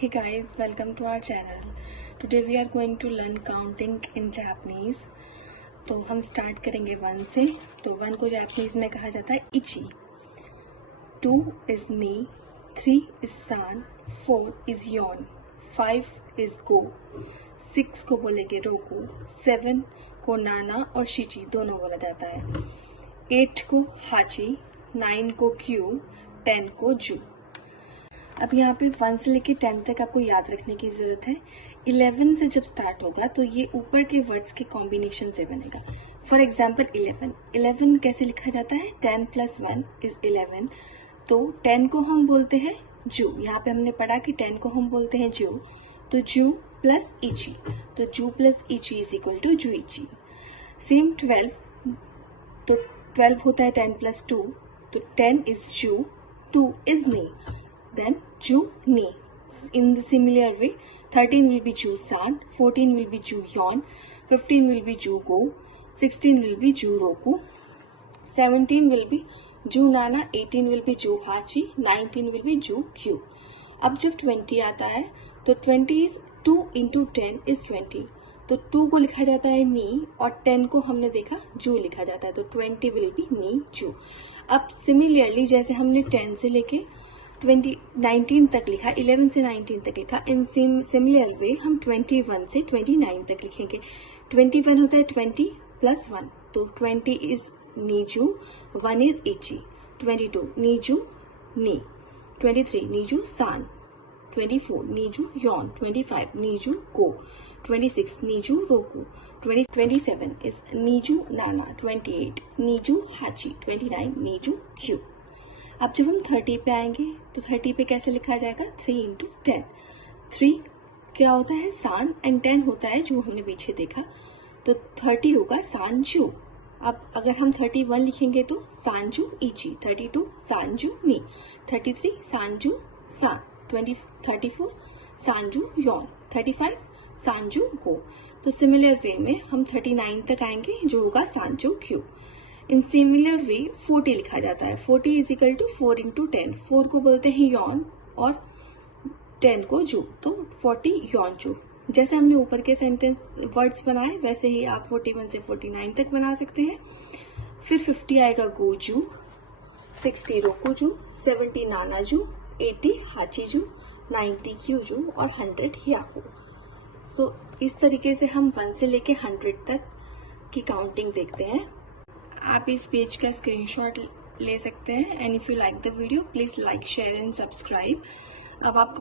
Hey guys, welcome to our channel. Today we are going to learn counting in Japanese. तो हम start करेंगे 1 से. तो 1 को जापानीज में कहा जाता है इची. 2 इज नी, 3 इज सान, 4 इज योन, 5 इज गो, 6 को बोलेंगे रोकू, 7 को नाना और शिची दोनों बोला जाता है, 8 को हाची, 9 को क्यू, 10 को जू. अब यहाँ पे 1 से लेके 10 तक आपको याद रखने की जरूरत है. 11 से जब स्टार्ट होगा तो ये ऊपर के वर्ड्स के कॉम्बिनेशन से बनेगा. फॉर एग्जाम्पल 11 कैसे लिखा जाता है? 10 + 1 इज 11. तो 10 को हम बोलते हैं जू. यहाँ पे हमने पढ़ा कि 10 को हम बोलते हैं जू. तो जू प्लस इची, तो जू प्लस इची इज इक्वल टू जू इची. सेम 12, तो 12 होता है 10 + 2, तो 10 इज जू, 2 is knee, then Ju Ni. In the similar way, 13 will be Ju San, 14 will be Ju Yon, 15 will be Ju Go, 16 will be Ju Roku, 17 will be Ju Nana, 18 will be Ju Hachi, 19 will be Ju Q. अब जब 20 आता है तो 20 is 2 into 10 is 20. तो 2 को लिखा जाता है नी और 10 को हमने देखा जू लिखा जाता है, तो 20 will be नी जू. अब सिमिलरली जैसे हमने 10 से लेके 19 तक लिखा, 11 से 19 तक लिखा, इन सिमिलर वे हम 21 से 29 तक लिखेंगे. 21 होता है 20 + 1, तो 20 इज नीजू, 1 इज इची. 22 नीजू नी, 23 नीजू सान, 24 नीजू योन, 25 नीजू गो, 26 नीजू रोकू, 27 इज नीजू नाना, 28 नीजू हाची, 29 नीजू क्यू. अब जब हम 30 पे आएंगे तो 30 पे कैसे लिखा जाएगा? 3 × 10. 3 क्या होता है? सान, एंड 10 होता है जो हमने पीछे देखा, तो 30 होगा सांजू. अब अगर हम 31 लिखेंगे तो सांजू इची, 32 सांजू नी, 33 सांजू सान, 34 सांजू योन, 35 सांजू गो. तो सिमिलर वे में हम 39 तक आएंगे जो होगा Sanju Q. In similar way 40 लिखा जाता है. 40 इज इक्वल टू 4 × 10. 4 को बोलते हैं योन और 10 को जू, तो 40 योन जू. जैसे हमने ऊपर के सेंटेंस वर्ड्स बनाए वैसे ही आप 41 से 49 तक बना सकते हैं. फिर 50 आएगा गो जू, 60 रोकू जू, 70 नाना जू, 80 हाची जू, 90 क्यू जू और 100 याकू. सो इस तरीके से हम 1 से लेके 100 तक की काउंटिंग देखते हैं. आप इस पेज का स्क्रीनशॉट ले सकते हैं. And if you like the video please like, share and subscribe. अब आप